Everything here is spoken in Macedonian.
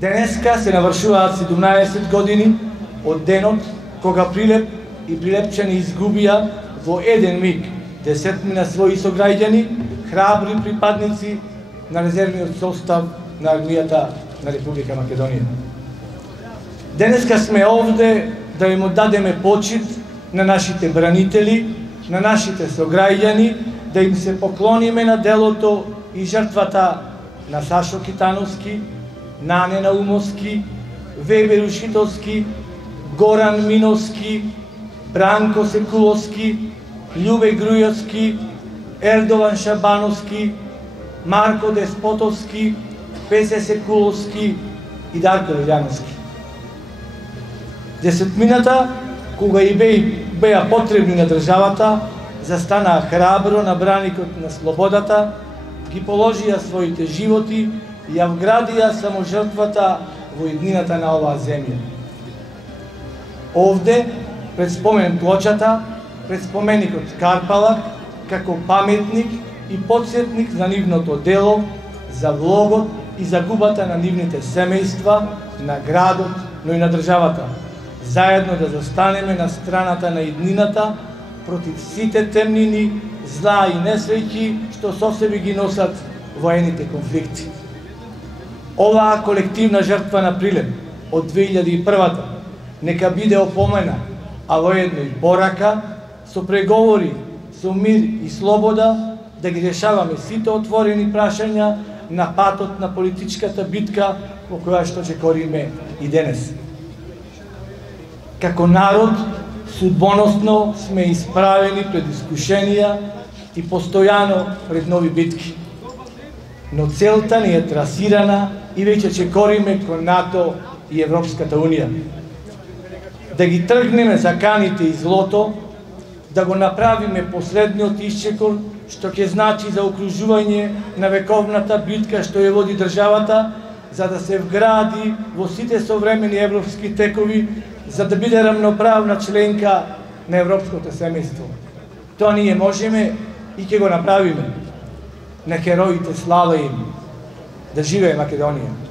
Денеска се навршуваат 17 години од денот кога Прилеп и Прилепчани изгубија во еден миг десетмина своји сограѓани, храбри припадници на резервниот состав на армијата на Република Македонија. Денеска сме овде да им оддадеме почит на нашите бранители, на нашите сограѓани, да им се поклониме на делото и жртвата на Сашо Китановски, Нане Наумовски, Вебер Ушитовски, Горан Миновски, Бранко Секуловски, Љубе Грујовски, Ердован Шабановски, Марко Деспотовски, Песе Секуловски и Дарко Илјановски. Десетмината, кога и беа потребни на државата, застанаа храбро на браникот на слободата, ги положија своите животи и ја вградија саможртвата во иднината на оваа земја. Овде, пред спомен плочата, пред споменикот Карпалак, како паметник и подсетник за нивното дело, за влогот и загубата на нивните семејства, на градот, но и на државата. Заедно да застанеме на страната на иднината против сите темнини, зла и несреќи што со себе ги носат воените конфликти. Оваа колективна жртва на Прилеп од 2001-та нека биде опомена, а воедно и порака, со преговори, со мир и слобода, да ги решаваме сите отворени прашања на патот на политичката битка во која што чекориме и денес. Како народ, судбоносно сме исправени пред искушенија и постојано пред нови битки. Но целта ни е трасирана и веќе чекориме кон НАТО и Европската Унија. Да ги тргнеме заканите и злото, да го направиме последниот исчекор, што ќе значи за окружување на вековната битка што ја води државата, за да се вгради во сите современи европски текови, за да биде рамноправна членка на европското семејство. Тоа ние можеме и ќе го направиме. На хероите слава им. Да живее Македонија!